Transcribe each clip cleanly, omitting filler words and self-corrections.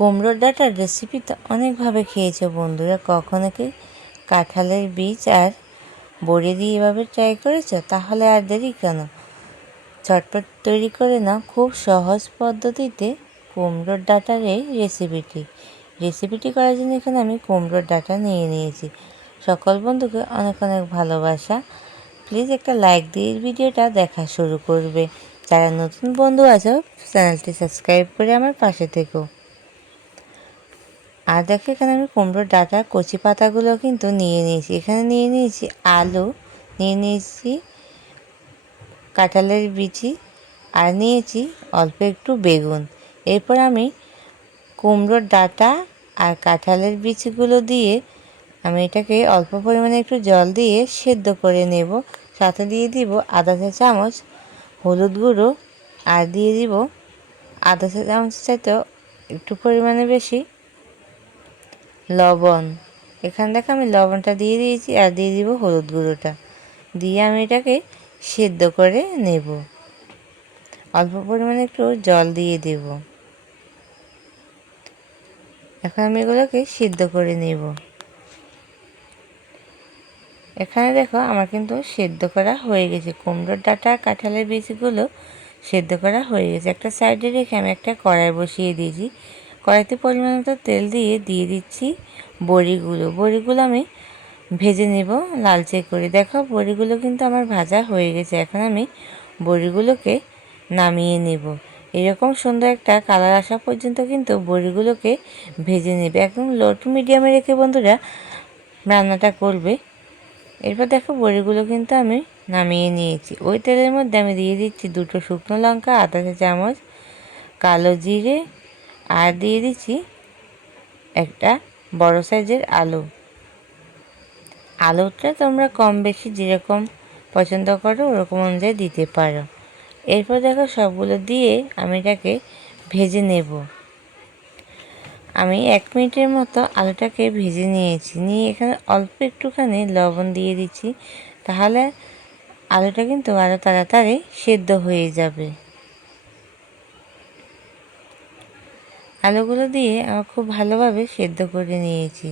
কুমড়োর ডাঁটার রেসিপি তো অনেকভাবে খেয়েছো বন্ধুরা। কখনো কি কাঁঠালের বীজ আর বড়ি দিয়ে এভাবে ট্রাই করেছো? তাহলে আর দেরি কেন, ঝটপট তৈরি করে নাও খুব সহজ পদ্ধতিতে কুমড়োর ডাঁটার এই রেসিপিটি করার জন্য এখানে আমি কুমড়োর ডাঁটা নিয়ে নিয়েছি। সকল বন্ধুকে অনেক অনেক ভালোবাসা। প্লিজ একটা লাইক দিয়ে ভিডিওটা দেখা শুরু করবে। যারা নতুন বন্ধু আছো চ্যানেলটি সাবস্ক্রাইব করে আমার পাশে থেকো। আর দেখো এখানে আমি কুমড়োর ডাঁটা কচি পাতাগুলো কিন্তু নিয়ে নিয়েছি। এখানে নিয়ে নিয়েছি আলু, নিয়ে নিয়েছি কাঁঠালের বিচি, আর নিয়েছি অল্প একটু বেগুন। এরপর আমি কুমড়োর ডাঁটা আর কাঁঠালের বিচিগুলো দিয়ে আমি এটাকে অল্প পরিমাণে একটু জল দিয়ে সেদ্ধ করে নেব। সাথে দিয়ে দিব আধা চা চামচ হলুদ গুঁড়ো, আর দিয়ে দিব আধা চা চামচের চাইতেও একটু পরিমাণে বেশি লবণ। এখানে দেখো আমি লবণটা দিয়ে দিয়েছি, আর দিয়ে দিব হলুদ গুঁড়োটা, দিয়ে আমি এটাকে সেদ্ধ করে নেব। অল্প পরিমাণে একটু জল দিয়ে দেব। এখন আমি এগুলোকে সিদ্ধ করে নেব। এখানে দেখো আমার কিন্তু সেদ্ধ করা হয়ে গেছে। কুমড়োর ডাঁটা কাঁঠালের বীজগুলো সেদ্ধ করা হয়ে গেছে। একটা সাইডে রেখে আমি একটা কড়াই বসিয়ে দিয়েছি। কড়াইতে পরিমাণ মতো তেল দিয়ে দিচ্ছি বড়িগুলো আমি ভেজে নেব লালচে করে। দেখো বড়িগুলো কিন্তু আমার ভাজা হয়ে গেছে। এখন আমি বড়িগুলোকে নামিয়ে নেব। এরকম সুন্দর একটা কালার আসা পর্যন্ত কিন্তু বড়িগুলোকে ভেজে নেবে। একদম লো টু মিডিয়ামে রেখে বন্ধুরা রান্নাটা করবে। এরপর দেখো বড়িগুলো কিন্তু আমি নামিয়ে নিয়েছি। ওই তেলের মধ্যে আমি দিয়ে দিচ্ছি দুটো শুকনো লঙ্কা, আধা চা চামচ কালো জিরে, আর দিয়ে দিচ্ছি একটা বড় সাইজের আলুটা তোমরা কম বেশি যেরকম পছন্দ করো ওরকম অনুযায়ী দিতে পারো। এরপর দেখো সবগুলো দিয়ে আমি এটাকে ভেজে নেব। আমি 1 মিনিটের মতো আলুটাকে ভেজে নিয়েছি। নিয়ে এখানে অল্প একটুখানি লবণ দিয়ে দিচ্ছি, তাহলে আলুটা কিন্তু আরও তাড়াতাড়ি সেদ্ধ হয়ে যাবে। আলুগুলো দিয়ে আমি খুব ভালোভাবে সেদ্ধ করে নিয়েছি।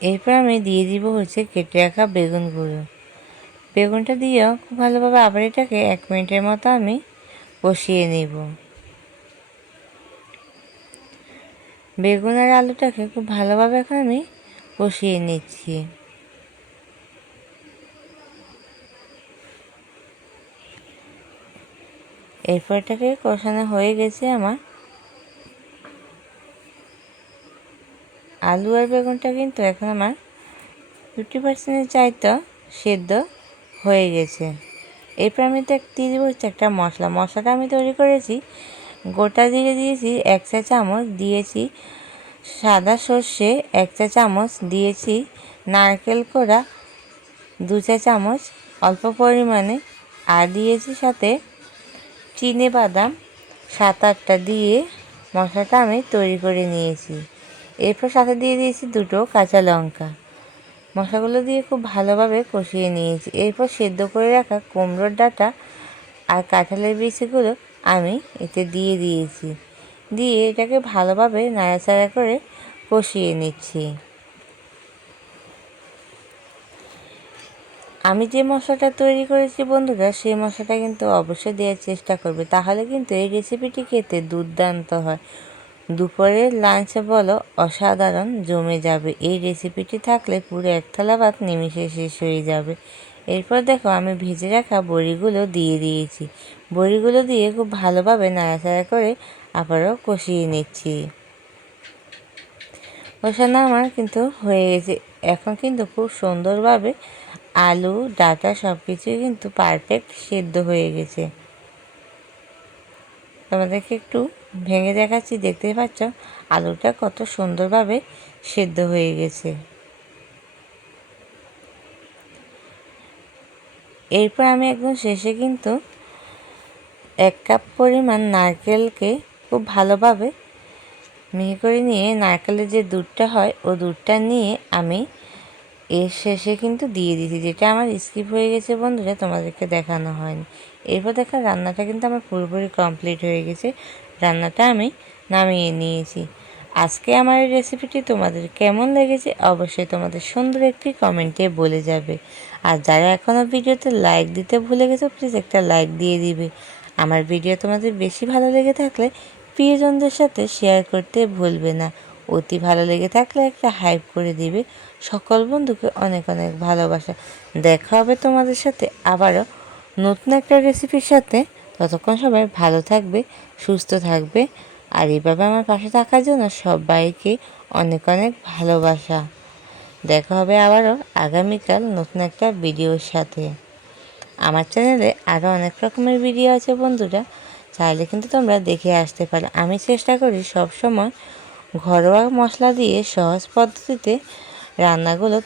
এরপর আমি দিয়ে দিব কেটে রাখা বেগুনটা দিয়েও খুব ভালোভাবে আবার এটাকে 1 মিনিটের মতো আমি কষিয়ে নেব। বেগুন আর আলুটাকে খুব ভালোভাবে এখন আমি কষিয়ে নিচ্ছি। এরপর এটাকে কষানো হয়ে গেছে আমার। আলু আর বেগুনটা কিন্তু এখন আমার 50% চাইতে সেদ্ধ হয়ে গেছে। এরপর আমি দিয়ে দেবো একটা মশলাটা আমি তৈরি করেছি। গোটা জিরে দিয়েছি 1 চা চামচ, দিয়েছি সাদা সর্ষে 1 চা চামচ, দিয়েছি নারকেল কোড়া 2 চা চামচ অল্প পরিমাণে, আর দিয়েছি সাথে চিনে বাদাম 7-8টা দিয়ে মশলাটা আমি তৈরি করে নিয়েছি। এরপর সাথে দিয়ে দিয়েছি 2টো কাঁচা লঙ্কা। মশলাগুলো দিয়ে খুব ভালোভাবে কষিয়ে নিয়েছি। এরপর সেদ্ধ করে রাখা কুমড়োর ডাঁটা আর কাঁঠালের বিচিগুলো আমি এতে দিয়ে দিয়েছি। দিয়ে এটাকে ভালোভাবে নাড়াচাড়া করে কষিয়ে নিচ্ছি। আমি যে মশলাটা তৈরি করেছি বন্ধুরা, সেই মশলাটা কিন্তু অবশ্যই দেওয়ার চেষ্টা করবে, তাহলে কিন্তু এই রেসিপিটি খেতে দুর্দান্ত হয়। দুপুরের লাঞ্চে বলো অসাধারণ জমে যাবে। এই রেসিপিটি থাকলে পুরো 1 থালা ভাত নিমিষে শেষ হয়ে যাবে। এরপর দেখো আমি ভেজে রাখা বড়িগুলো দিয়ে দিয়েছি। বড়িগুলো দিয়ে খুব ভালোভাবে নাড়াচাড়া করে আবারও কষিয়ে নিচ্ছি। কষানো আমার কিন্তু হয়ে গেছে। এখন কিন্তু খুব সুন্দরভাবে আলু ডাঁটা সব কিছুই কিন্তু পারফেক্ট সেদ্ধ হয়ে গেছে। তোমাদেরকে একটু ভেঙে দেখাচ্ছি, দেখতেই পাচ্ছ আলুটা কত সুন্দরভাবে সেদ্ধ হয়ে গেছে। এরপর আমি একদম শেষে কিন্তু 1 কাপ পরিমাণ নারকেলকে খুব ভালোভাবে মিহি করে নিয়ে নারকেলের যে দুধটা হয় ও দুধটা নিয়ে আমি এর শেষে কিন্তু দিয়ে দিয়েছি, যেটা আমার স্কিপ হয়ে গেছে বন্ধুরা, তোমাদেরকে দেখানো হয়নি। এরপর দেখো রান্নাটা কিন্তু আমার পুরোপুরি কমপ্লিট হয়ে গেছে। রান্নাটা আমি নামিয়ে নিয়েছি। আজকে আমার এই রেসিপিটি তোমাদের কেমন লেগেছে অবশ্যই তোমাদের সুন্দর একটি কমেন্টে বলে যাবে। আর যারা এখনও ভিডিওতে লাইক দিতে ভুলে গেছো প্লিজ একটা লাইক দিয়ে দিবে। আমার ভিডিও তোমাদের বেশি ভালো লেগে থাকলে প্রিয়জনদের সাথে শেয়ার করতে ভুলবে না। অতি ভালো লেগে থাকলে একটা হাইপ করে দিবে। সকল বন্ধুকে অনেক অনেক ভালোবাসা। দেখা হবে তোমাদের সাথে আবারও নতুন একটা রেসিপির সাথে। ততক্ষণ সবাই ভালো থাকবে, সুস্থ থাকবে। আর এইভাবে আমার পাশে থাকার জন্য সবাইকে অনেক অনেক ভালোবাসা। দেখা হবে আবারও আগামীকাল নতুন একটা ভিডিওর সাথে। আমার চ্যানেলে আরও অনেক রকমের ভিডিও আছে বন্ধুরা, চাইলে কিন্তু তোমরা দেখে আসতে পারো। আমি চেষ্টা করি সবসময় ঘরোয়া মশলা দিয়ে সহজ পদ্ধতিতে রান্নাগুলো